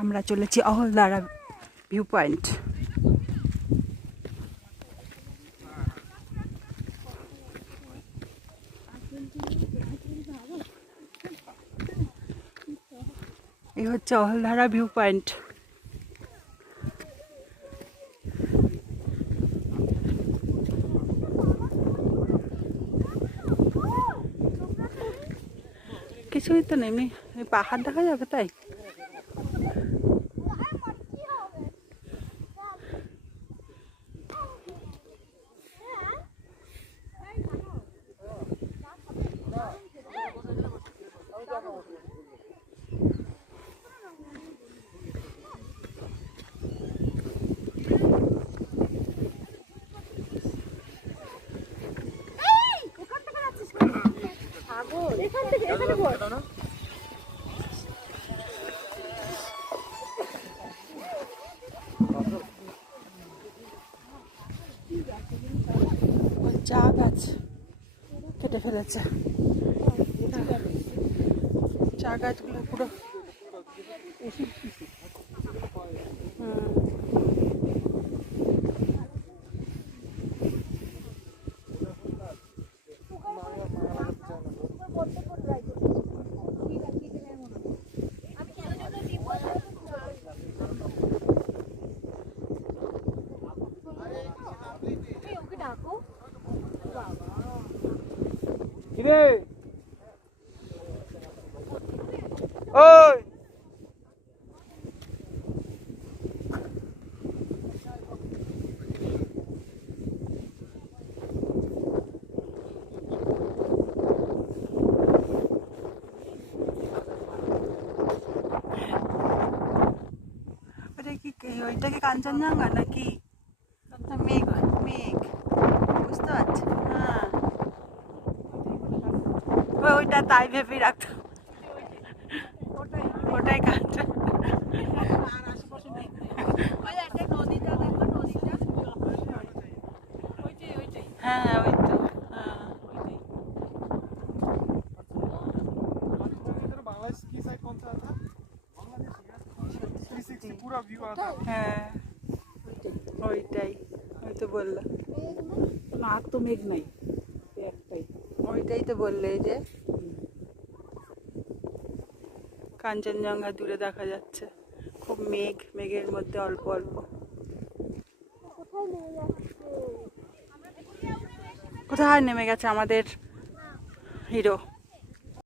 আমরা চলেছি Ahaldara view point. এই হচ্ছে অহলদারা ভিউ পয়েন্ট। কিছুই তো নেই, পাহাড় দেখা যাবে তাই। চা গাছ কেটে ফেলেছে, চা গাছগুলো পুরো ওই ওইটা কি কাঞ্চনজঙ্ঘা নাকি মেঘ? মেঘ বুঝতে পারছি, হ্যাঁ ওইটা তাই ভেবে রাখতো, ওটাই কাঞ্চন। হ্যাঁ ওই তো, হ্যাঁ ওইটাই, ওই তো বললো আর তো মেঘ নাই, একটাই। ওইটাই তো বললে যে কাঞ্চনজঙ্ঘা দূরে দেখা যাচ্ছে, খুব মেঘ, মেঘের মধ্যে অল্প অল্প। কোথায় নেমে গেছে আমাদের হিরো।